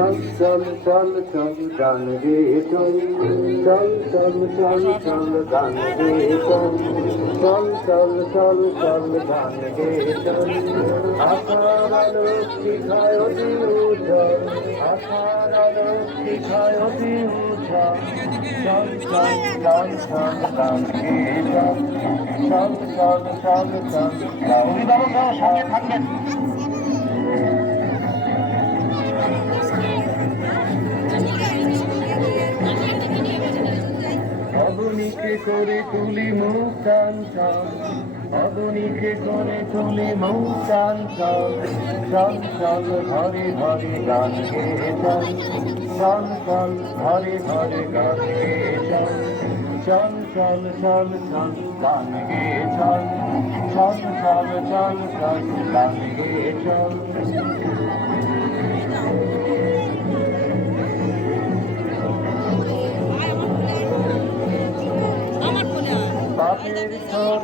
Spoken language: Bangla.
চল চল চল চল গান গে চল চল চল চল চল গান গে চল চল চল চল চল গান গে চল আশার আলো শিখায় অতি উজ্জ্বল আশার আলো শিখায় অতি উজ্জ্বল চল চল চল চল গান গে চল চল চল চল চল অভিভাবকরা সঙ্গে থাকবেন। অবনীকে করে তুলি মুখ টান টান অবনীকে করে তুলি মুখ টান টান চল চল ঘরে ঘরে গান গেয়ে চল চল চল ঘরে ঘরে গান গেয়ে চল চল চল চল চল গান গেয়ে চল চল চল চল চল গান গেয়ে চল বাপের ছোট